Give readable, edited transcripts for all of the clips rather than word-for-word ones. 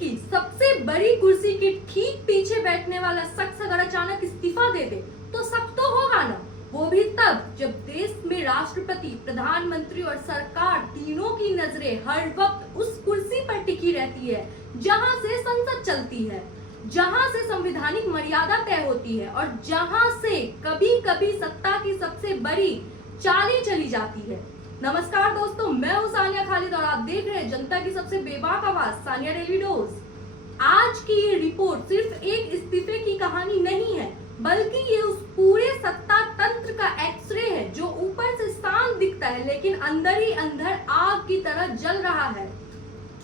की सबसे बड़ी कुर्सी के ठीक पीछे बैठने वाला शख्स अगर अचानक इस्तीफा दे दे तो शक तो होगा ना, वो भी तब जब देश में राष्ट्रपति, प्रधानमंत्री और सरकार तीनों की नजरें हर वक्त उस कुर्सी पर टिकी रहती है जहां से संसद चलती है, जहां से संवैधानिक मर्यादा तय होती है और जहां से कभी कभी सत्ता की सबसे बड़ी चालें चली जाती है। नमस्कार दोस्तों, मैं हूं सानिया खालिद और आप देख रहे हैं जनता की सबसे बेबाक आवाज सानिया डेली डोज। आज की ये रिपोर्ट सिर्फ एक इस्तीफे की कहानी नहीं है, बल्कि ये उस पूरे सत्ता तंत्र का एक्सरे है जो ऊपर से शांत दिखता है लेकिन अंदर ही अंदर आग की तरह जल रहा है।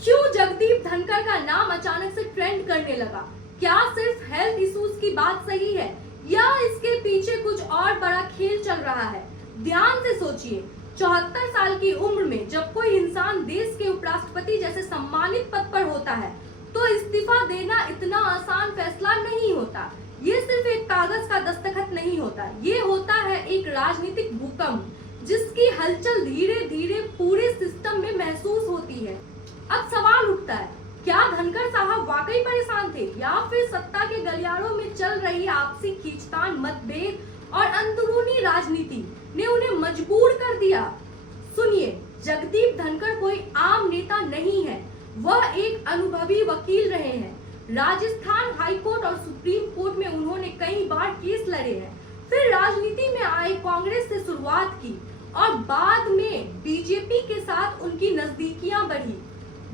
क्यों जगदीप धनखड़ का नाम अचानक से ट्रेंड करने लगा? क्या सिर्फ हेल्थ इश्यूज की बात सही है या इसके पीछे कुछ और बड़ा खेल चल रहा है? ध्यान से सोचिए, 74 साल की उम्र में जब कोई इंसान देश के उपराष्ट्रपति जैसे सम्मानित पद पर होता है तो इस्तीफा देना इतना आसान फैसला नहीं होता। ये सिर्फ एक कागज का दस्तखत नहीं होता, ये होता है एक राजनीतिक भूकंप जिसकी हलचल धीरे धीरे पूरे सिस्टम में महसूस होती है। अब सवाल उठता है, क्या धनखड़ साहब वाकई परेशान थे या फिर सत्ता के गलियारों में चल रही आपसी खींचतान, मतभेद और अंदरूनी राजनीति ने उन्हें मजबूर कर दिया? सुनिए, जगदीप धनखड़ कोई आम नेता नहीं है, वह एक अनुभवी वकील रहे हैं। राजस्थान हाई कोर्ट और सुप्रीम कोर्ट में उन्होंने कई बार केस लड़े हैं, फिर राजनीति में आए, कांग्रेस से शुरुआत की और बाद में बीजेपी के साथ उनकी नजदीकियां बढ़ी।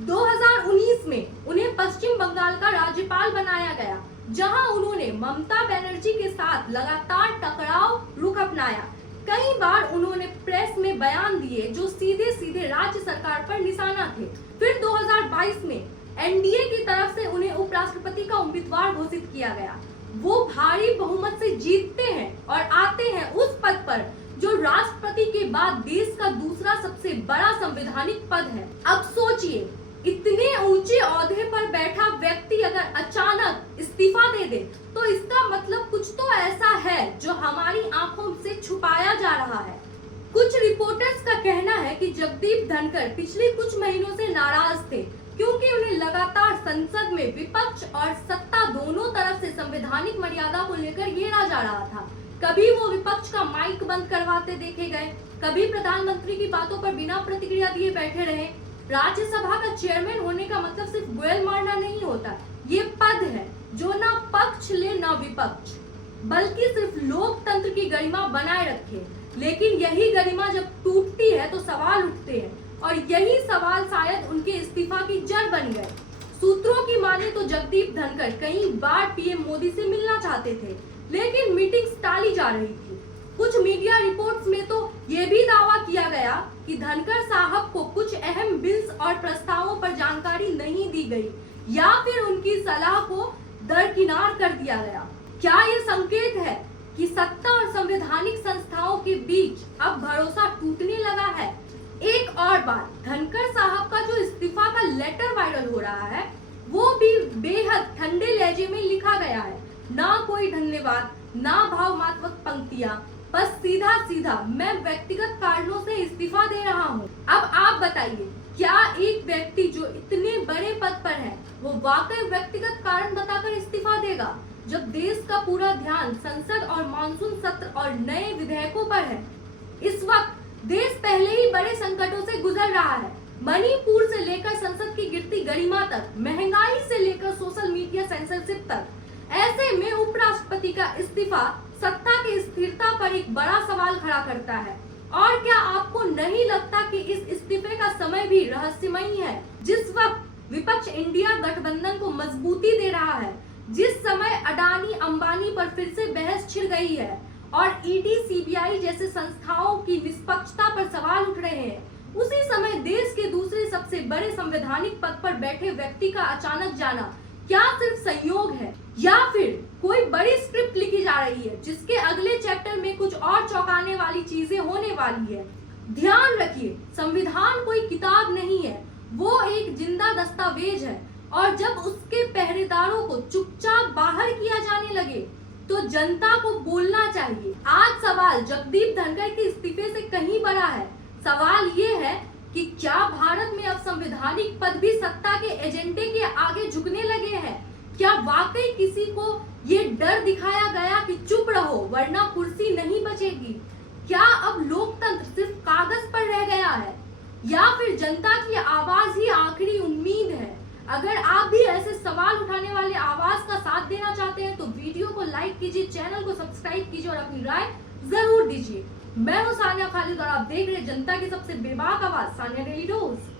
2019 में उन्हें पश्चिम बंगाल का राज्यपाल बनाया गया, जहां उन्होंने ममता बनर्जी के साथ लगातार टकराव रुख अपनाया। कई बार उन्होंने प्रेस में बयान दिए जो सीधे सीधे राज्य सरकार पर निशाना थे। फिर 2022 में एनडीए की तरफ से उन्हें उपराष्ट्रपति का उम्मीदवार घोषित किया गया। वो भारी बहुमत से जीतते हैं और आते हैं उस पद पर जो राष्ट्रपति के बाद देश का दूसरा सबसे बड़ा संवैधानिक पद है। अब सोचिए, इतने ऊंचे ओहदे पर बैठा व्यक्ति अगर अचानक इस्तीफा दे दे तो इसका मतलब कुछ तो ऐसा है जो हमारी आंखों से छुपाया जा रहा है। कुछ रिपोर्टर्स का कहना है कि जगदीप धनखड़ पिछले कुछ महीनों से नाराज थे क्योंकि उन्हें लगातार संसद में विपक्ष और सत्ता दोनों तरफ से संवैधानिक मर्यादा को लेकर घेरा जा रहा था। कभी वो विपक्ष का माइक बंद करवाते देखे गए, कभी प्रधानमंत्री की बातों पर बिना प्रतिक्रिया दिए बैठे रहे। राज्यसभा का चेयरमैन होने का मतलब सिर्फ गोयल मारना नहीं होता, ये पद है जो ना पक्ष ले ना विपक्ष, बल्कि सिर्फ लोकतंत्र की गरिमा बनाए रखे। लेकिन यही गरिमा जब टूटती है तो सवाल उठते हैं और यही सवाल शायद उनके इस्तीफा की जड़ बन गए। सूत्रों की माने तो जगदीप धनखड़ कई बार पीएम मोदी से मिलना चाहते थे, लेकिन मीटिंग्स टाली जा रही थी। कुछ मीडिया रिपोर्ट्स में तो ये भी दावा किया गया कि धनखड़ साहब को कुछ अहम बिल्स और प्रस्तावों पर जानकारी नहीं दी गई या फिर उनकी सलाह को दरकिनार कर दिया गया। क्या ये संकेत है कि सत्ता और संवैधानिक संस्थाओं के बीच अब भरोसा टूटने लगा है? एक और बात, धनखड़ साहब का जो इस्तीफा का लेटर वायरल हो रहा है वो भी बेहद ठंडे लहजे में लिखा गया है। ना कोई धन्यवाद, ना भावनात्मक पंक्तियां, बस सीधा सीधा मैं व्यक्तिगत कारणों से इस्तीफा दे रहा हूँ। अब आप बताइए, क्या एक व्यक्ति जो इतने बड़े पद पर है वो वाकई व्यक्तिगत कारण बताकर इस्तीफा देगा जब देश का पूरा ध्यान संसद और मानसून सत्र और नए विधेयकों पर है? इस वक्त देश पहले ही बड़े संकटों से गुजर रहा है, मणिपुर से लेकर संसद की गिरती गरिमा तक, महंगाई से लेकर सोशल मीडिया सेंसरशिप तक। ऐसे में उपराष्ट्रपति का इस्तीफा सत्ता की स्थिरता पर एक बड़ा सवाल खड़ा करता है। और क्या आपको नहीं लगता कि इस इस्तीफे का समय भी रहस्यमयी है? जिस वक्त विपक्ष इंडिया गठबंधन को मजबूती दे रहा है, जिस समय अडानी अंबानी पर फिर से बहस छिड़ गई है और ईडी सीबीआई जैसे संस्थाओं की निष्पक्षता पर सवाल उठ रहे हैं, उसी समय देश के दूसरे सबसे बड़े संवैधानिक पद पर बैठे व्यक्ति का अचानक जाना क्या सिर्फ संयोग है या फिर कोई बड़ी स्क्रिप्ट लिखी जा रही है जिसके अगले चैप्टर में कुछ और चौंकाने वाली चीजें होने वाली है? ध्यान रखिए, संविधान कोई किताब नहीं है, वो एक जिंदा दस्तावेज है और जब उसके पहरेदारों को चुपचाप बाहर किया जाने लगे तो जनता को बोलना चाहिए। आज सवाल जगदीप धनखड़ के इस्तीफे से कहीं बड़ा है। सवाल ये है कि क्या भारत में अब संवैधानिक पद भी सत्ता के एजेंडे के आगे झुकने क्या वाकई किसी को ये डर दिखाया गया कि चुप रहो वरना कुर्सी नहीं बचेगी? क्या अब लोकतंत्र सिर्फ कागज पर रह गया है या फिर जनता की आवाज ही आखिरी उम्मीद है? अगर आप भी ऐसे सवाल उठाने वाले आवाज का साथ देना चाहते हैं तो वीडियो को लाइक कीजिए, चैनल को सब्सक्राइब कीजिए और अपनी राय जरूर दीजिए। मैं हूं सानिया खालिद और आप देख रहे हैं जनता की सबसे बेबाक आवाज सानिया डेली न्यूज।